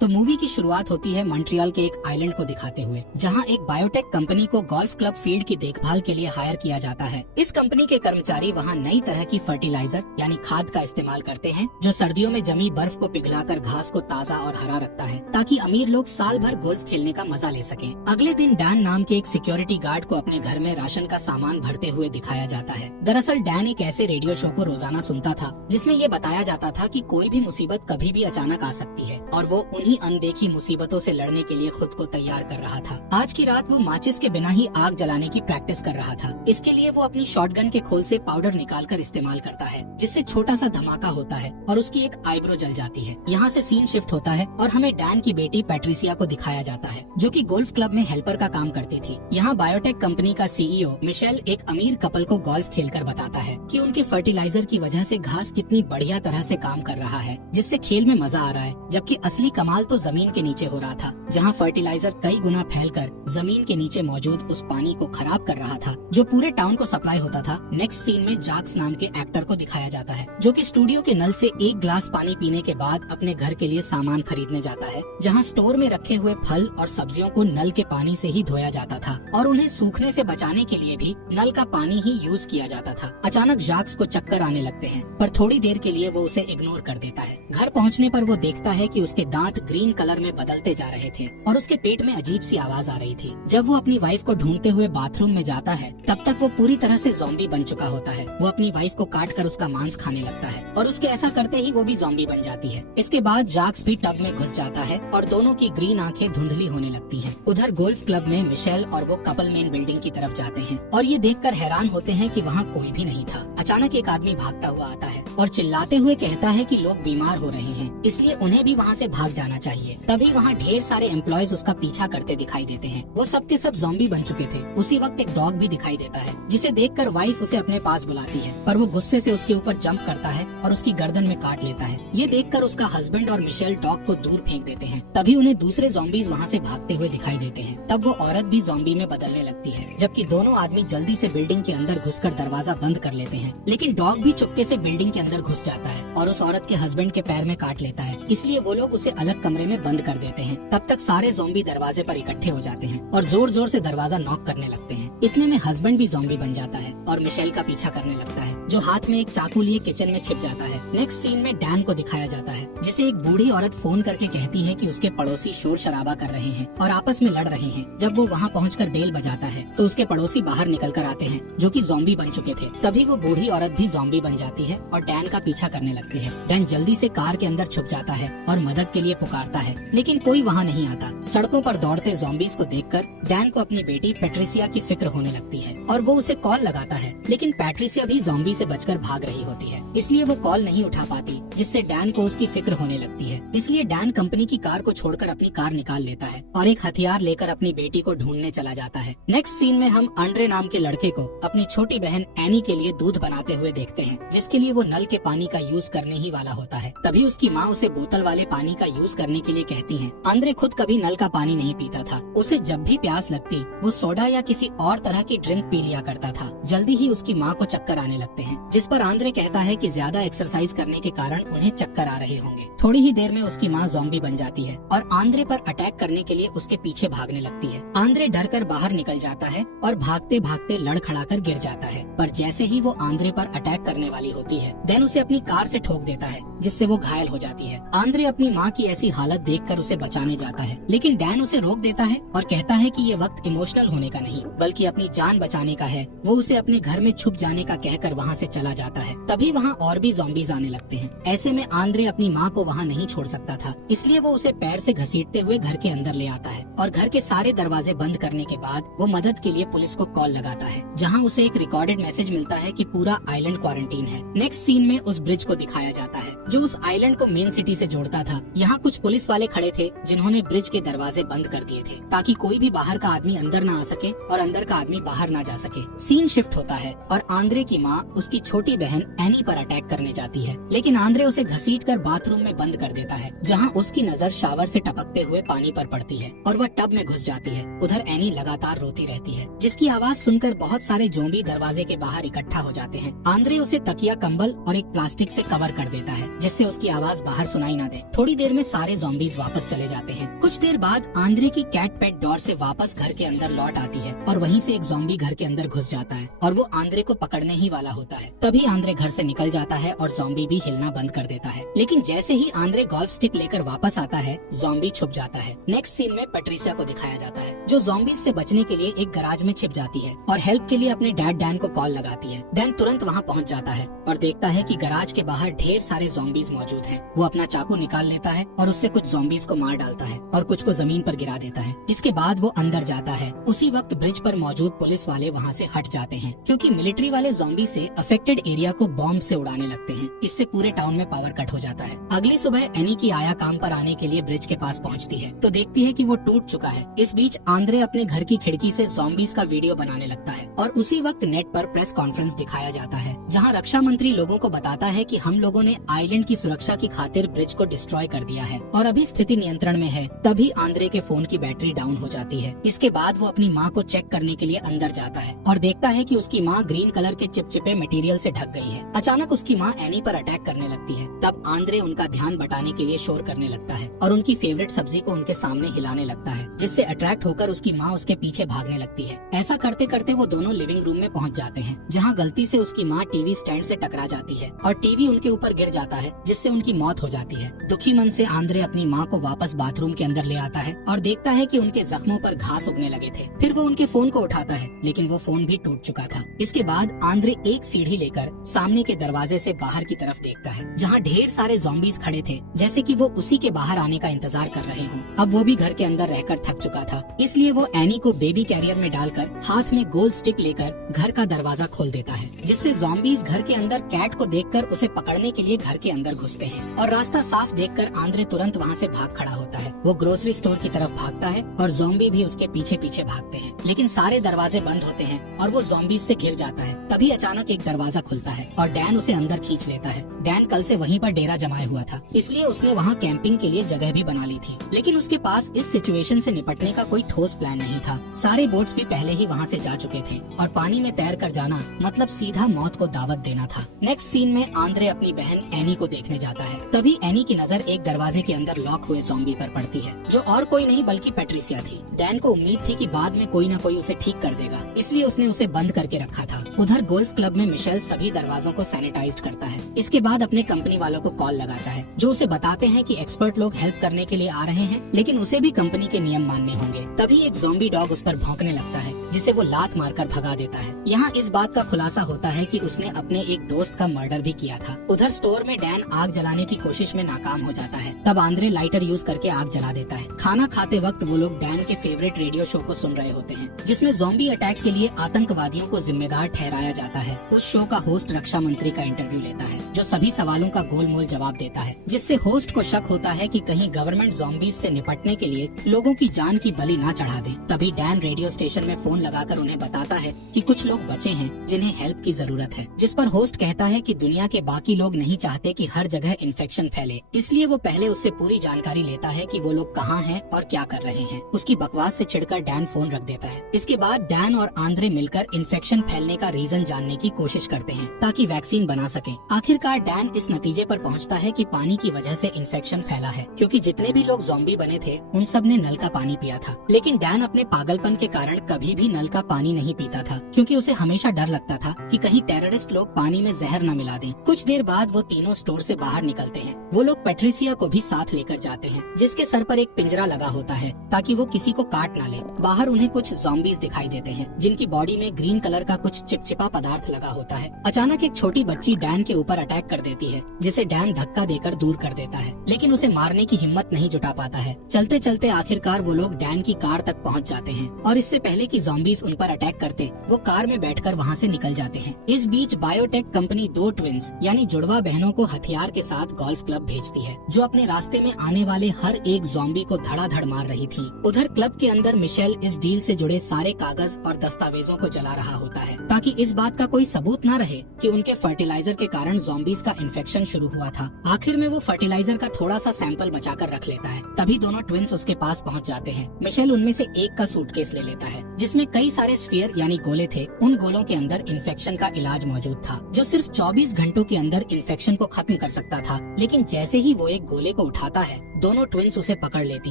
तो मूवी की शुरुआत होती है मॉन्ट्रियल के एक आइलैंड को दिखाते हुए, जहाँ एक बायोटेक कंपनी को गोल्फ क्लब फील्ड की देखभाल के लिए हायर किया जाता है। इस कंपनी के कर्मचारी वहाँ नई तरह की फर्टिलाइजर यानी खाद का इस्तेमाल करते हैं, जो सर्दियों में जमी बर्फ को पिघलाकर घास को ताज़ा और हरा रखता है, ताकि अमीर लोग साल भर गोल्फ खेलने का मजा ले सकें। अगले दिन डैन नाम के एक सिक्योरिटी गार्ड को अपने घर में राशन का सामान भरते हुए दिखाया जाता है। दरअसल डैन एक ऐसे रेडियो शो को रोजाना सुनता था जिसमें ये बताया जाता था कि कोई भी मुसीबत कभी भी अचानक आ सकती है, और वो उन्हीं अनदेखी मुसीबतों से लड़ने के लिए खुद को तैयार कर रहा था। आज की रात वो माचिस के बिना ही आग जलाने की प्रैक्टिस कर रहा था। इसके लिए वो अपनी शॉटगन के खोल से पाउडर निकालकर इस्तेमाल करता है, जिससे छोटा सा धमाका होता है और उसकी एक आईब्रो जल जाती है। यहाँ से सीन शिफ्ट होता है और हमें डैन की बेटी पैट्रिसिया को दिखाया जाता है, जो कि गोल्फ क्लब में हेल्पर का काम करती थी। यहाँ बायोटेक कंपनी का सीईओ मिशेल एक अमीर कपल को गोल्फ खेलकर बताता है कि उनके फर्टिलाइजर की वजह से घास कितनी बढ़िया तरह से काम कर रहा है, जिससे खेल में मजा आ रहा है, जबकि असली कमाल तो जमीन के नीचे हो रहा था, जहाँ फर्टिलाइजर कई गुना फैलकर जमीन के नीचे मौजूद उस पानी को खराब कर रहा था, जो पूरे टाउन को सप्लाई होता था। नेक्स्ट सीन में जैक्स नाम के एक्टर को दिखाया जाता है, जो कि स्टूडियो के नल से एक ग्लास पानी पीने के बाद अपने घर के लिए सामान खरीदने जाता है, जहाँ स्टोर में रखे हुए फल और सब्जियों को नल के पानी से ही धोया जाता था और उन्हें सूखने से बचाने के लिए भी नल का पानी ही यूज किया जाता था। अचानक जैक्स को चक्कर आने लगते हैं, पर थोड़ी देर के लिए वो उसे इग्नोर कर देता है। घर पहुंचने पर वो देखता है कि उसके दांत ग्रीन कलर में बदलते जा रहे थे और उसके पेट में अजीब सी आवाज आ रही थी। जब वो अपनी वाइफ को ढूंढते हुए बाथरूम में जाता है, तब तक वो पूरी तरह से ज़ॉम्बी बन चुका होता है। वो अपनी वाइफ को काट कर उसका मांस खाने लगता है और उसके ऐसा करते ही वो भी ज़ॉम्बी बन जाती है। इसके बाद जैक्स भी टब में घुस जाता है और दोनों की ग्रीन आंखें धुंधली होने लगती हैं। उधर गोल्फ क्लब में मिशेल और वो कपल मेन बिल्डिंग की तरफ जाते हैं और ये देखकर हैरान होते हैं कि वहाँ कोई भी नहीं था। अचानक एक आदमी भागता हुआ आता है और चिल्लाते हुए कहता है कि लोग बीमार हो रहे हैं, इसलिए उन्हें भी वहाँ से भाग जाना चाहिए। तभी वहाँ ढेर सारे एम्प्लॉयज उसका पीछा करते दिखाई देते हैं। वो सब के सब ज़ॉम्बी बन चुके थे। उसी वक्त एक डॉग भी दिखाई देता है, जिसे देखकर वाइफ उसे अपने पास बुलाती है, पर वो गुस्से से उसके ऊपर जंप करता है और उसकी गर्दन में काट लेता है। ये देखकर उसका हस्बैंड और मिशेल डॉग को दूर फेंक देते हैं। तभी उन्हें दूसरे ज़ॉम्बीज वहाँ से भागते हुए दिखाई देते हैं। तब वो औरत भी ज़ॉम्बी में बदलने लगती है, जबकि दोनों आदमी जल्दी से बिल्डिंग के अंदर घुसकर दरवाजा बंद कर लेते हैं। लेकिन डॉग भी चुपके से बिल्डिंग के अंदर घुस जाता है और उस औरत के हस्बैंड के पैर में काट लेता है, इसलिए वो लोग उसे अलग कमरे में बंद कर देते हैं। तब तक सारे ज़ॉम्बी दरवाजे पर इकट्ठे हो जाते हैं और जोर जोर से दरवाजा नॉक करने लगते हैं। इतने में हस्बैंड भी ज़ॉम्बी बन जाता है और मिशेल का पीछा करने लगता है, जो हाथ में एक चाकू लिए किचन में छिप जाता है। नेक्स्ट सीन में डैन को दिखाया जाता है, जिसे एक बूढ़ी औरत फोन करके कहती है कि उसके पड़ोसी शोर शराबा कर रहे हैं और आपस में लड़ रहे हैं। जब वो वहाँ पहुँचकर बेल बजाता है तो उसके पड़ोसी बाहर निकल कर आते हैं, जो कि ज़ॉम्बी बन चुके थे। तभी वो बूढ़ी औरत भी ज़ॉम्बी बन जाती है और डैन का पीछा करने लगती है। डैन जल्दी से कार के अंदर छुप जाता है और मदद के लिए पुकारता है, लेकिन कोई वहाँ नहीं आता। सड़कों पर दौड़ते ज़ॉम्बीज को देखकर डैन को अपनी बेटी पैट्रिसिया की फिक्र होने लगती है और वो उसे कॉल लगाता है, लेकिन पैट्रिसिया भी ज़ॉम्बी से बचकर भाग रही होती है, इसलिए वो कॉल नहीं उठा पाती, जिससे डैन को उसकी फिक्र होने लगती है। इसलिए डैन कंपनी की कार को छोड़कर अपनी कार निकाल लेता है और एक हथियार लेकर अपनी बेटी को ढूंढने चला जाता है। नेक्स्ट सीन में हम आंड्रे नाम के लड़के को अपनी छोटी बहन एनी के लिए दूध बनाते हुए देखते हैं, जिसके लिए वो नल के पानी का यूज करने ही वाला होता है। तभी उसकी माँ उसे बोतल वाले पानी का यूज करने के लिए कहती है। आंद्रे खुद कभी नल का पानी नहीं पीता था। उसे जब भी प्यास लगती वो सोडा या किसी और तरह की ड्रिंक पी लिया करता था। जल्दी ही उसकी माँ को चक्कर आने लगते हैं, जिस पर आंद्रे कहता है कि ज्यादा एक्सरसाइज करने के कारण उन्हें चक्कर आ रहे होंगे। थोड़ी ही देर में उसकी माँ ज़ॉम्बी बन जाती है और आंद्रे पर अटैक करने के लिए उसके पीछे भागने लगती है। आंद्रे डर कर बाहर निकल जाता है और भागते भागते लड़खड़ाकर गिर जाता है, पर जैसे ही वो आंद्रे पर अटैक करने वाली होती है, डैन उसे अपनी कार से ठोक देता है, जिससे वो घायल हो जाती है। आंद्रे अपनी माँ की ऐसी हालत देखकर उसे बचाने जाता है, लेकिन डैन उसे रोक देता है और कहता है कि ये वक्त इमोशनल होने का नहीं, बल्कि अपनी जान बचाने का है। वो उसे अपने घर में छुप जाने का कहकर वहाँ से चला जाता है। तभी वहाँ और भी ज़ॉम्बीज आने लगते हैं। ऐसे में आंद्रे अपनी माँ को वहाँ नहीं छोड़ सकता था, इसलिए वो उसे पैर से घसीटते हुए घर के अंदर ले आता है और घर के सारे दरवाजे बंद करने के बाद वो मदद के लिए पुलिस को कॉल लगाता है, जहाँ उसे एक रिकॉर्डेड मैसेज मिलता है कि पूरा आइलैंड क्वारंटीन है। नेक्स्ट सीन में उस ब्रिज को दिखाया जाता है, जो उस आइलैंड को मेन सिटी से जोड़ता था। यहाँ कुछ पुलिस वाले खड़े थे, जिन्होंने ब्रिज के दरवाजे बंद कर दिए थे, ताकि कोई भी बाहर का आदमी अंदर न आ सके और अंदर का आदमी बाहर न जा सके। सीन शिफ्ट होता है और आंद्रे की माँ उसकी छोटी बहन एनी पर अटैक करने जाती है, लेकिन आंद्रे उसे घसीटकर बाथरूम में बंद कर देता है, जहाँ उसकी नजर शावर से टपकते हुए पानी पर पड़ती है और वह टब में घुस जाती है। उधर एनी लगातार रोती रहती है, जिसकी आवाज सुनकर बहुत सारे ज़ॉम्बी दरवाजे के बाहर इकट्ठा हो जाते हैं। आंद्रे उसे तकिया, कंबल और एक प्लास्टिक से कवर कर देता है, जिससे उसकी आवाज बाहर सुनाई न दे। थोड़ी देर में सारे ज़ॉम्बीज वापस चले जाते हैं। कुछ देर बाद आंद्रे की कैट पेट डोर से वापस घर के अंदर लौट आती है और वहीं से एक ज़ॉम्बी घर के अंदर घुस जाता है और वो आंद्रे को पकड़ने ही वाला होता है। तभी आंद्रे घर से निकल जाता है और ज़ॉम्बी भी हिलना बंद कर देता है। लेकिन जैसे ही आंद्रे गोल्फ स्टिक लेकर वापस आता है, ज़ॉम्बी छुप जाता है। नेक्स्ट सीन में पैट्रिसिया को दिखाया जाता है, जो ज़ॉम्बीज से बचने के लिए एक गराज में छिप जाती है और हेल्प के लिए अपने डैड डैन को कॉल लगाती है। डैन तुरंत वहाँ पहुँच जाता है और देखता है कि गराज के बाहर ढेर सारे ज़ॉम्बीज मौजूद हैं। वो अपना चाकू निकाल लेता है और उससे कुछ ज़ॉम्बीज को मार डालता है और कुछ को जमीन पर गिरा देता है। इसके बाद वो अंदर जाता है। उसी वक्त ब्रिज पर मौजूद पुलिस वाले वहाँ से हट जाते हैं, क्योंकि मिलिट्री वाले ज़ॉम्बी से अफेक्टेड एरिया को बॉम्ब से उड़ाने लगते हैं। इससे पूरे टाउन में पावर कट हो जाता है। अगली सुबह एनी की आया काम पर आने के लिए ब्रिज के पास पहुँचती है तो देखती है कि वो टूट चुका है। इस बीच आंद्रे अपने घर की खिड़की से ज़ॉम्बीज का वीडियो बनाने लगता है और उसी वक्त नेट पर प्रेस कॉन्फ्रेंस दिखाया जाता है, जहाँ रक्षा मंत्री लोगों को बताता है कि हम लोगों ने आइलैंड की सुरक्षा की खातिर ब्रिज को डिस्ट्रॉय कर दिया है और अभी स्थिति नियंत्रण में है। तभी आंद्रे के फोन की बैटरी डाउन हो जाती है। इसके बाद वो अपनी माँ को चेक करने के लिए अंदर जाता है और देखता है कि उसकी माँ ग्रीन कलर के चिपचिपे मटेरियल से ढक गई है। अचानक उसकी माँ एनी पर अटैक करने लगती है। तब आंद्रे उनका ध्यान बटाने के लिए शोर करने लगता है और उनकी फेवरेट सब्जी को उनके सामने हिलाने लगता है, जिससे अट्रैक्ट होकर उसकी माँ उसके पीछे भागने लगती है। ऐसा करते करते वो दोनों लिविंग रूम में पहुँच जाते हैं, जहाँ गलती से उसकी माँ टीवी स्टैंड से टकरा जाती है और टीवी उनके ऊपर गिर जाता है, जिससे उनकी मौत हो जाती है। दुखी मन से आंद्रे अपनी माँ को वापस बाथरूम के अंदर ले आता है और देखता है कि उनके जख्मों पर घास उगने लगे थे। फिर वो उनके फोन को उठाता है, लेकिन वो फोन भी टूट चुका था। इसके बाद आंद्रे एक सीढ़ी लेकर सामने के दरवाजे से बाहर की तरफ देखता है, जहाँ ढेर सारे ज़ॉम्बीज खड़े थे, जैसे कि वो उसी के बाहर आने का इंतजार कर रहे हों। अब वो भी घर के अंदर रहकर थक चुका था, इसलिए वो एनी को बेबी कैरियर में डालकर हाथ में गोल्ड स्टिक लेकर घर का दरवाजा खोल देता है, जिससे ज़ॉम्बीज घर के अंदर कैट को देखकर उसे पकड़ने के लिए घर के अंदर घुसते हैं। और रास्ता साफ देखकर आंद्रे तुरंत वहाँ से भाग खड़ा होता है। वो ग्रोसरी स्टोर की तरफ भागता है और ज़ॉम्बी भी उसके पीछे पीछे भागते हैं, लेकिन सारे दरवाजे बंद होते हैं और वो ज़ॉम्बीज से घिर जाता है। तभी अचानक एक दरवाजा खुलता है और डैन उसे अंदर खींच लेता है। डैन कल से वहीं पर डेरा जमाए हुआ था, इसलिए उसने वहाँ कैंपिंग के लिए जगह भी बना ली थी, लेकिन उसके पास इस सिचुएशन से निपटने का कोई ठोस प्लान नहीं था। सारे बोट्स भी पहले ही वहाँ से जा चुके थे और पानी में तैर कर जाना मतलब सीधा मौत को दावत देना था। नेक्स्ट सीन में आंद्रे अपनी बहन एनी को देखने जाता है। तभी एनी की नजर एक दरवाजे के अंदर लॉक हुए ज़ॉम्बी पर पड़ती है, जो और कोई नहीं बल्कि पैट्रिसिया थी। डैन को उम्मीद थी कि बाद में कोई न कोई उसे ठीक कर देगा, इसलिए उसने उसे बंद करके रखा था। उधर गोल्फ क्लब में मिशेल सभी दरवाजों को सैनिटाइज करता है। इसके बाद अपने कंपनी वालों को कॉल लगाता है, जो उसे बताते हैं कि एक्सपर्ट लोग हेल्प करने के लिए आ रहे हैं, लेकिन उसे भी कंपनी के नियम मानने होंगे। तभी एक ज़ॉम्बी डॉग उस पर भौंकने लगता है, जिसे वो लात मारकर भगा देता है। यहाँ इस बात का खुलासा होता है कि उसने अपने एक दोस्त का मर्डर भी किया था। उधर स्टोर में डैन आग जलाने की कोशिश में नाकाम हो जाता है। तब आंद्रे लाइटर यूज करके आग जला देता है। खाना खाते वक्त वो लोग डैन के फेवरेट रेडियो शो को सुन रहे होते हैं, जिसमें ज़ॉम्बी अटैक के लिए आतंकवादियों को जिम्मेदार ठहराया जाता है। उस शो का होस्ट रक्षा मंत्री का इंटरव्यू लेता है, जो सभी सवालों का गोलमोल जवाब देता है, जिससे होस्ट को शक होता है कि कहीं गवर्नमेंट ज़ॉम्बीज से निपटने के लिए लोगों की जान की बलि ना चढ़ा दे। तभी डैन रेडियो स्टेशन में फोन लगाकर उन्हें बताता है कि कुछ लोग बचे हैं जिन्हें हेल्प की जरूरत है, जिस पर होस्ट कहता है कि दुनिया के बाकी लोग नहीं चाहते कि हर जगह इन्फेक्शन फैले, इसलिए वो पहले उससे पूरी जानकारी लेता है कि वो लोग कहाँ हैं और क्या कर रहे हैं। उसकी बकवास से चिढ़कर डैन फोन रख देता है। इसके बाद डैन और आंद्रे मिलकर इन्फेक्शन फैलने का रीजन जानने की कोशिश करते हैं ताकि वैक्सीन बना सके। आखिरकार डैन इस नतीजे पर पहुंचता है कि पानी की वजह से इन्फेक्शन फैला है, क्योंकि जितने भी लोग ज़ॉम्बी बने थे उन सब ने नल का पानी पिया था। लेकिन डैन अपने पागलपन के कारण कभी भी नल का पानी नहीं पीता था, क्योंकि उसे हमेशा डर लगता था कि कहीं टेररिस्ट लोग पानी में जहर न मिला दें। कुछ देर बाद वो तीनों स्टोर से बाहर निकलते हैं। वो लोग पैट्रिसिया को भी साथ लेकर जाते हैं, जिसके सर पर एक पिंजरा लगा होता है ताकि वो किसी को काट ना ले। बाहर उन्हें कुछ ज़ॉम्बीज दिखाई देते हैं, जिनकी बॉडी में ग्रीन कलर का कुछ चिपचिपा पदार्थ लगा होता है। अचानक एक छोटी बच्ची डैन के ऊपर अटैक कर देती है, जिसे डैन धक्का देकर दूर कर देता है, लेकिन उसे मारने की हिम्मत नहीं जुटा पाता है। चलते चलते आखिरकार वो लोग डैन की कार तक पहुंच जाते हैं और इससे पहले कि ज़ॉम्बीज उन पर अटैक करते, वो कार में बैठकर वहां से निकल जाते हैं। इस बीच बायोटेक कंपनी 2 ट्विंस यानी जुड़वा बहनों को हथियार के साथ गोल्फ क्लब भेजती है, जो अपने रास्ते में आने वाले हर एक ज़ॉम्बी को धड़ाधड़ मार रही थी। उधर क्लब के अंदर मिशेल इस डील से जुड़े सारे कागज और दस्तावेजों को जला रहा होता है ताकि इस बात का कोई सबूत न रहे कि उनके फर्टिलाइजर के कारण ज़ॉम्बीज का इन्फेक्शन शुरू हुआ था। आखिर में वो फर्टिलाइजर का थोड़ा सा सैंपल बचाकर रख लेता है। तभी दोनों ट्विंस उसके पास पहुंच जाते हैं। मिशेल उनमें से एक का सूटकेस ले लेता है जिसमें कई सारे स्फीयर यानी गोले थे। उन गोलों के अंदर इन्फेक्शन का इलाज मौजूद था जो सिर्फ 24 घंटों के अंदर इन्फेक्शन को खत्म कर सकता था। लेकिन जैसे ही वो एक गोले को उठाता है, दोनों ट्विंस उसे पकड़ लेती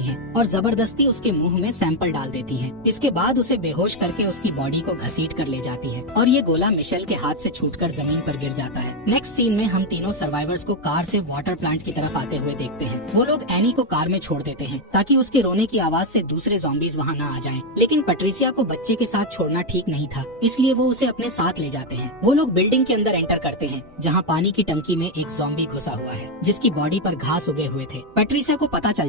हैं और जबरदस्ती उसके मुंह में सैंपल डाल देती हैं। इसके बाद उसे बेहोश करके उसकी बॉडी को घसीट कर ले जाती है और ये गोला मिशेल के हाथ से छूटकर जमीन पर गिर जाता है। नेक्स्ट सीन में हम तीनों सर्वाइवर्स को कार से वाटर प्लांट की तरफ आते हुए देखते हैं। वो लोग एनी को कार में छोड़ देते हैं ताकि उसके रोने की आवाज से दूसरे ज़ॉम्बीज वहाँ न आ जाएं। लेकिन पैट्रिसिया को बच्चे के साथ छोड़ना ठीक नहीं था, इसलिए वो उसे अपने साथ ले जाते हैं। वो लोग बिल्डिंग के अंदर एंटर करते हैं जहाँ पानी की टंकी में एक ज़ॉम्बी घुसा हुआ है जिसकी बॉडी पर घास उगे हुए थे। पैट्रिसिया को पता चल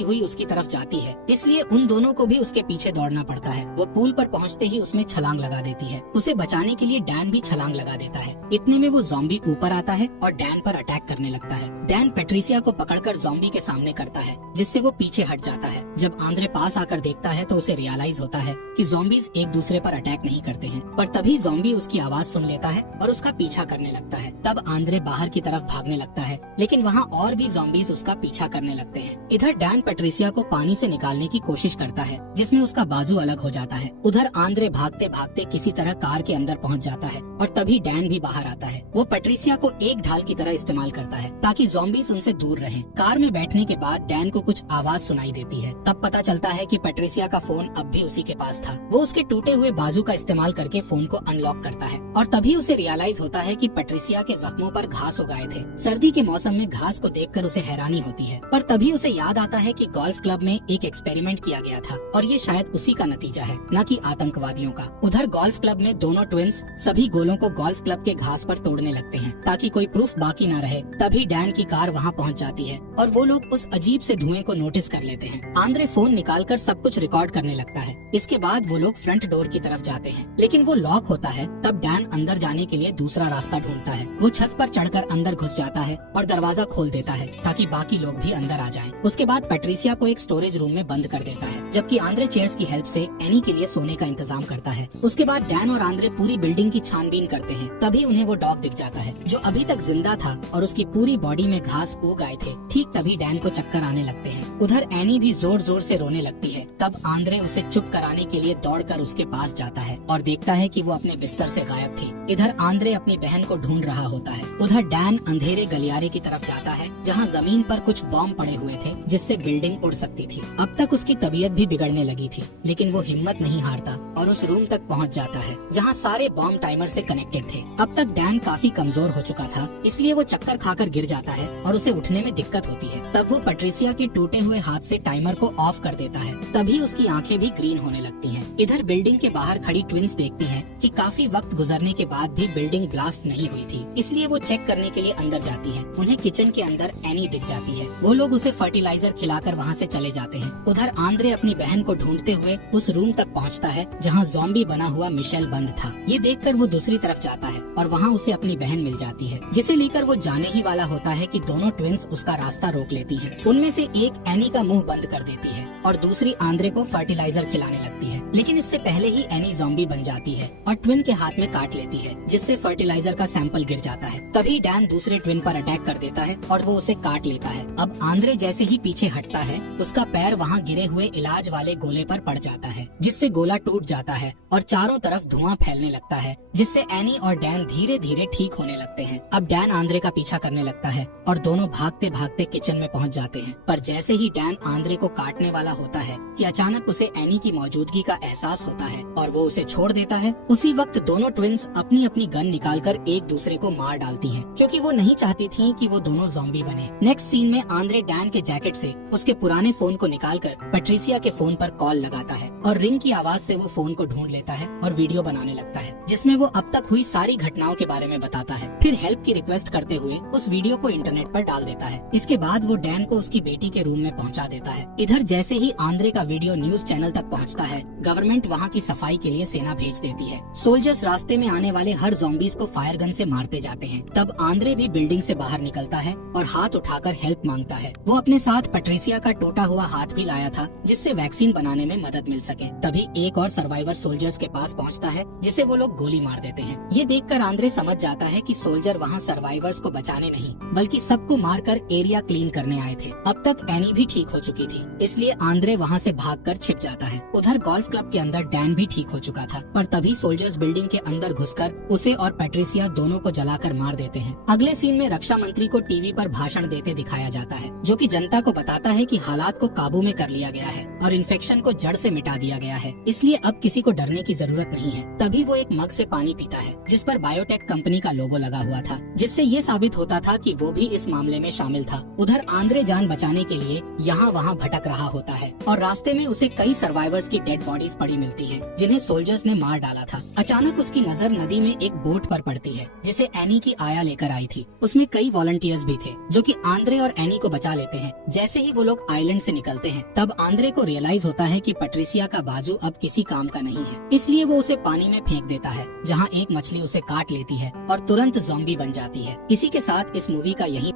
हुई उसकी तरफ जाती है, इसलिए उन दोनों को भी उसके पीछे दौड़ना पड़ता है। वो पूल पर पहुंचते ही उसमें छलांग लगा देती है। उसे बचाने के लिए डैन भी छलांग लगा देता है। इतने में वो ज़ॉम्बी ऊपर आता है और डैन पर अटैक करने लगता है। डैन पैट्रिसिया को पकड़कर ज़ॉम्बी के सामने करता है जिससे वो पीछे हट जाता है। जब आंद्रे पास आकर देखता है तो उसे रियलाइज होता है कि ज़ॉम्बीज एक दूसरे पर अटैक नहीं करते हैं। पर तभी ज़ॉम्बी उसकी आवाज सुन लेता है और उसका पीछा करने लगता है। तब आंद्रे बाहर की तरफ भागने लगता है, लेकिन वहाँ और भी ज़ॉम्बीज उसका पीछा करने लगते हैं। इधर डैन पैट्रिसिया को पानी से निकालने की कोशिश करता है जिसमें उसका बाजू अलग हो जाता है। उधर आंद्रे भागते भागते किसी तरह कार के अंदर पहुंच जाता है और तभी डैन भी बाहर आता है। वो पैट्रिसिया को एक ढाल की तरह इस्तेमाल करता है ताकि ज़ॉम्बीज उनसे दूर रहें। कार में बैठने के बाद डैन को कुछ आवाज सुनाई देती है। तब पता चलता है कि पैट्रिसिया का फोन अब भी उसी के पास था। वो उसके टूटे हुए बाजू का इस्तेमाल करके फोन को अनलॉक करता है और तभी उसे रियलाइज होता है कि पैट्रिसिया के जख्मों पर घास उगाए थे। सर्दी के मौसम में घास को देखकर उसे हैरानी होती है, पर तभी उसे याद आता है कि गोल्फ क्लब में एक एक्सपेरिमेंट किया गया था और ये शायद उसी का नतीजा है, न कि आतंकवादियों का। उधर गोल्फ क्लब में दोनों ट्विंस सभी गोलों को गोल्फ क्लब के घास पर तोड़ने लगते हैं ताकि कोई प्रूफ बाकी न रहे। तभी डैन की कार वहाँ पहुँच जाती है और वो लोग उस अजीब से धुएं को नोटिस कर लेते हैं। आंद्रे फोन निकालकर सब कुछ रिकॉर्ड करने लगता है। इसके बाद वो लोग फ्रंट डोर की तरफ जाते हैं, लेकिन वो लॉक होता है। तब डैन अंदर जाने के लिए दूसरा रास्ता ढूंढता है। वो छत पर चढ़कर अंदर घुस जाता है और दरवाजा खोल देता है ताकि बाकी लोग भी अंदर आ जाएं। उसके बाद पैट्रिसिया को एक स्टोरेज रूम में बंद कर देता है, जबकि आंद्रे चेयर्स की हेल्प से एनी के लिए सोने का इंतजाम करता है। उसके बाद डैन और आंद्रे पूरी बिल्डिंग की छानबीन करते हैं। तभी उन्हें वो डॉग दिख जाता है जो अभी तक जिंदा था और उसकी पूरी बॉडी में घास उग आए थे। ठीक तभी डैन को चक्कर आने लगते हैं। उधर एनी भी जोर जोर से रोने लगती है। तब आंद्रे उसे चुप कराने के लिए दौड़कर उसके पास जाता है और देखता है कि वो अपने बिस्तर से गायब थी। इधर आंद्रे अपनी बहन को ढूंढ रहा होता है। उधर डैन अंधेरे गलियारे की तरफ जाता है जहाँ जमीन पर कुछ बॉम्ब पड़े हुए थे जिससे बिल्डिंग उड़ सकती थी। अब तक उसकी तबीयत भी बिगड़ने लगी थी, लेकिन वो हिम्मत नहीं हारता और उस रूम तक पहुँच जाता है जहाँ सारे बॉम्ब टाइमर से कनेक्टेड थे। अब तक डैन काफी कमजोर हो चुका था, इसलिए वो चक्कर खाकर गिर जाता है और उसे उठने में दिक्कत होती है। तब वो पैट्रिसिया के टूटे हुए हाथ से टाइमर को ऑफ कर देता है। तभी उसकी आंखें भी ग्रीन होने लगती हैं। इधर बिल्डिंग के बाहर खड़ी ट्विंस देखती हैं कि काफी वक्त गुजरने के बाद भी बिल्डिंग ब्लास्ट नहीं हुई थी, इसलिए वो चेक करने के लिए अंदर जाती हैं। उन्हें किचन के अंदर एनी दिख जाती है। वो लोग उसे फर्टिलाइजर खिलाकर वहाँ से चले जाते हैं। उधर आंद्रे अपनी बहन को ढूंढते हुए उस रूम तक पहुँचता है जहाँ ज़ॉम्बी बना हुआ मिशेल बंद था। ये देखकर वो दूसरी तरफ जाता है और वहाँ उसे अपनी बहन मिल जाती है, जिसे लेकर वो जाने ही वाला होता है कि दोनों ट्विंस उसका रास्ता रोक लेती हैं। उनमें से एक एनी का मुंह बंद कर देती है और दूसरी आंद्रे को फर्टिलाइजर खिलाने लगती है। लेकिन इससे पहले ही एनी ज़ॉम्बी बन जाती है और ट्विन के हाथ में काट लेती है, जिससे फर्टिलाइजर का सैंपल गिर जाता है। तभी डैन दूसरे ट्विन पर अटैक कर देता है और वो उसे काट लेता है। अब आंद्रे जैसे ही पीछे हटता है, उसका पैर वहाँ गिरे हुए इलाज वाले गोले पर पड़ जाता है, जिससे गोला टूट जाता है और चारों तरफ धुआं फैलने लगता है, जिससे एनी और डैन धीरे धीरे ठीक होने लगते हैं। अब डैन आंद्रे का पीछा करने लगता है और दोनों भागते भागते किचन में पहुँच जाते हैं। पर जैसे ही डैन आंद्रे को काटने वाला होता है कि अचानक उसे एनी की मौजूदगी का एहसास होता है और वो उसे छोड़ देता है। उसी वक्त दोनों ट्विंस अपनी अपनी गन निकालकर एक दूसरे को मार डालती हैं, क्योंकि वो नहीं चाहती थी कि वो दोनों ज़ॉम्बी बने। नेक्स्ट सीन में आंद्रे डैन के जैकेट से उसके पुराने फोन को निकालकर पैट्रिसिया के फोन पर कॉल लगाता है और रिंग की आवाज से वो फोन को ढूंढ लेता है और वीडियो बनाने लगता है, जिसमें वो अब तक हुई सारी घटनाओं के बारे में बताता है। फिर हेल्प की रिक्वेस्ट करते हुए उस वीडियो को इंटरनेट पर डाल देता है। इसके बाद वो डैन को उसकी बेटी के रूम में पहुंचा देता है। इधर जैसे ही आंद्रे का वीडियो न्यूज चैनल तक पहुंचता है, गवर्नमेंट वहां की सफाई के लिए सेना भेज देती है। सोल्जर्स रास्ते में आने वाले हर ज़ॉम्बीज को फायर गन से मारते जाते हैं। तब आंद्रे भी बिल्डिंग से बाहर निकलता है और हाथ उठाकर हेल्प मांगता है। वो अपने साथ पैट्रिसिया का टूटा हुआ हाथ भी लाया था जिससे वैक्सीन बनाने में मदद मिल सके। तभी एक और सर्वाइवर सोल्जर्स के पास पहुंचता है जिसे वो लोग गोली मार देते हैं। ये देखकर आंद्रे समझ जाता है कि सोल्जर वहाँ सर्वाइवर्स को बचाने नहीं बल्कि सबको मारकर एरिया क्लीन करने आए थे। अब तक एनी भी ठीक हो चुकी थी, इसलिए आंद्रे वहाँ से भागकर छिप जाता है। उधर गोल्फ क्लब के अंदर डैन भी ठीक हो चुका था, पर तभी सोल्जर्स बिल्डिंग के अंदर घुसकर उसे और पैट्रिसिया दोनों को जलाकर मार देते हैं। अगले सीन में रक्षा मंत्री को टीवी पर भाषण देते दिखाया जाता है, जो कि जनता को बताता है कि हालात को काबू में कर लिया गया है और इन्फेक्शन को जड़ से मिटा दिया गया है, इसलिए अब किसी को डरने की जरूरत नहीं है। तभी वो एक मग से पानी पीता है जिस पर बायोटेक कंपनी का लोगो लगा हुआ था, जिससे ये साबित होता था कि वो भी इस मामले में शामिल था। उधर आंद्रे जान बचाने के लिए यहाँ वहाँ भटक रहा होता है और रास्ते में उसे कई सर्वाइवर्स की डेड बॉडीज पड़ी मिलती हैं, जिन्हें सोल्जर्स ने मार डाला था। अचानक उसकी नजर नदी में एक बोट पर पड़ती है जिसे एनी की आया लेकर आई थी। उसमें कई वॉलंटियर्स भी थे जो कि आंद्रे और एनी को बचा लेते हैं। जैसे ही वो लोग आइलैंड से निकलते हैं तब आंद्रे को रियलाइज होता है कि पैट्रिसिया का बाजू अब किसी काम का नहीं है, इसलिए वो उसे पानी में फेंक देता है, जहाँ एक मछली उसे काट लेती है और तुरंत ज़ॉम्बी बन जाती है। इसी के साथ इस मूवी का यही